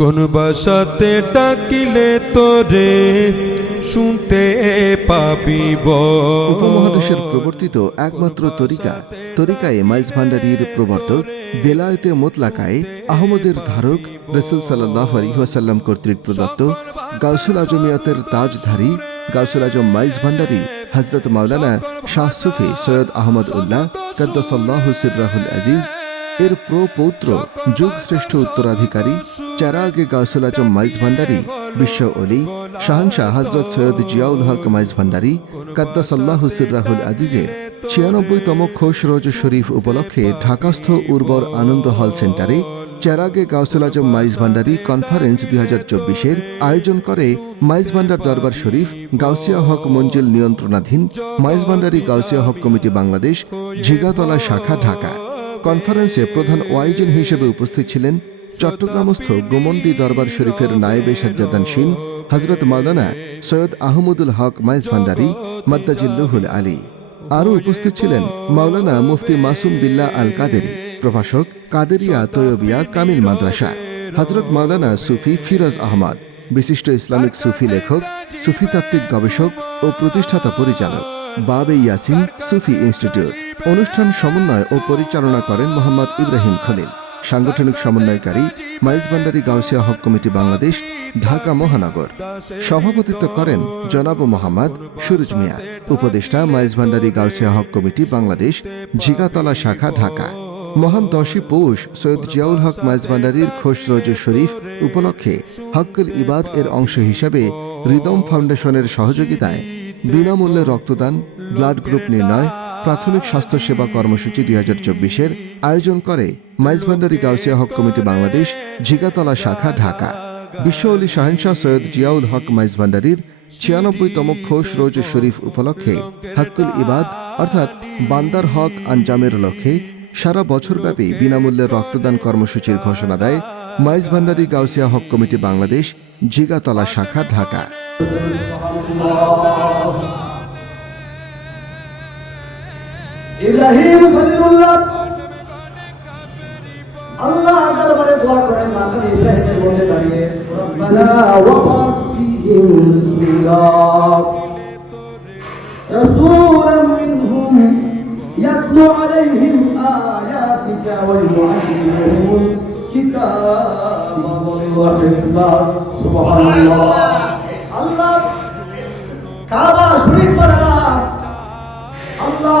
কোন বাসাতে ডাকিলে তোরে শুনতে পাবিব উপমহাদেশের প্রবর্তিত একমাত্র তরিকা, তরিকায়ে মাইজ ভান্ডারীর প্রবর্তক বেলায়েতে মোতলাকায় আহমদের ধারক রসুল সাল্লাহ আলহিহাসাল্লাম কর্তৃক প্রদত্ত গাউসুল আজমিয়াতের তাজধারী, গাউসুল আজম মাইজ ভান্ডারী হজরত মাওলানা শাহ সুফি সৈয়দ আহমদ উল্লাহ কদ্দাসাল্লাহ সিবরাহুল আজিজ। এর প্রপৌত্র যুগ শ্রেষ্ঠ উত্তরাধিকারী চারাগে গাউসুল আজম মাইজ ভান্ডারী, বিশ্ব অলি, শাহানশাহ হজরত সৈয়দ জিয়াউল হক মাইজ ভান্ডারী কাদ্দাসাল্লাহ সিবরাহুল আজিজের ছিয়ানব্বইতম খোশ রোজ শরীফ উপলক্ষে ঢাকাস্থ উর্বর আনন্দ হল সেন্টারে চেরাগে গাউসুল মাইজ ভান্ডারী কনফারেন্স দুই হাজার চব্বিশের আয়োজন করে মাইজ ভান্ডার দরবার শরীফ, গাউসিয়া হক মঞ্জিল নিয়ন্ত্রণাধীন মাইজ ভান্ডারী গাউসিয়া হক কমিটি বাংলাদেশ, ঝিগাতলা শাখা ঢাকা। কনফারেন্সে প্রধান ওয়াইজন হিসেবে উপস্থিত ছিলেন চট্টগ্রামস্থ গোমন্ডি দরবার শরীফের নায়েবে সাজ্জাদান সিন হজরত মাওলানা সৈয়দ আহমদুল হক মাইজ ভান্ডারী, মাদ্দাজিল্লুহুল আলী। আরও উপস্থিত ছিলেন মাওলানা মুফতি মাসুম বিল্লাহ আল কাদেরি প্রভাষক কাদেরিয়া তৈয়বিয়া কামিল মাদ্রাসা হজরত মাওলানা সুফি ফিরোজ আহমদ, বিশিষ্ট ইসলামিক সুফি লেখক সুফি তাত্ত্বিক গবেষক ও প্রতিষ্ঠাতা পরিচালক, বাবে ইয়াসিন সুফি ইনস্টিটিউট। অনুষ্ঠান সমন্বয় ও পরিচালনা করেন মোহাম্মদ ইব্রাহিম খলিল। সাংগঠনিক সমন্বয়কারী মাইজ ভান্ডারী গাউসিয়া হক কমিটি বাংলাদেশ, ঢাকা মহানগর। সভাপতিত্ব করেন জনাব মোহাম্মদ সুরজ মিয়া। উপদেষ্টা মাইজ ভান্ডারী গাউসিয়া হক কমিটি বাংলাদেশ ঝিগাতলা শাখা, ঢাকা। মহান দশী পৌষ সৈয়দ জিয়াউল হক মাইজ ভান্ডারীর খোসরোজ শরীফ উপলক্ষে হক্কুল ইবাদ এর অংশ হিসাবে রিদম ফাউন্ডেশনের সহযোগিতায় বিনামূল্যে রক্তদান, ব্লাড গ্রুপ নির্ণয় প্রাথমিক স্বাস্থ্য সেবা কর্মসূচি দুই হাজার চব্বিশের আয়োজন করে মাইজভান্ডারি গাউসিয়া হক কমিটি বাংলাদেশ ঝিগাতলা শাখা, ঢাকা। বিশ্ব অলি শাহেনশাহ সৈয়দ জিয়াউল হক মাইজভান্ডারির ছিয়ানব্বইতম খোশ রোজ শরীফ উপলক্ষে হাক্কুল ইবাদ, অর্থাৎ বান্দার হক আঞ্জামের লক্ষ্যে সারা বছরব্যাপী বিনামূল্যে রক্তদান কর্মসূচির ঘোষণা দেয় মাইজ ভান্ডারি গাউসিয়া হক কমিটি বাংলাদেশ জিগাতলা শাখা, ঢাকা। ইব্রাহিম খলিলুল্লাহ আল্লাহ দরবারে দোয়া করেন মাথার ইব্রাহিমের মধ্যে দাঁড়িয়ে, রব্বানা ওয়াবাস ফীহিম রাসূলা রাসূলান মিনহুম ইয়াতলু আলাইহিম আয়াতিকা ওয়া ইউআল্লিমুহুম কিতাবা ওয়া হিকমা সুবহানাল্লাহ। আল্লাহ কাবা শরীফ বানালাম আল্লাহ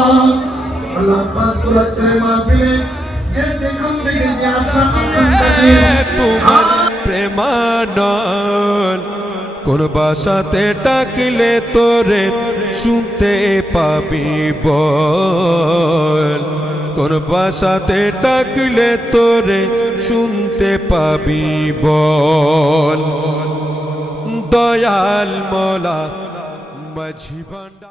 আল্লাহ নিয়ে তোমার কোন বাসাতে ডাকিলে তোরে শুনতে পাবি বল। কোন বাসাতে ডাকিলে তোরে শুনতে পাবি বল। দয়াল মোলা মাঝি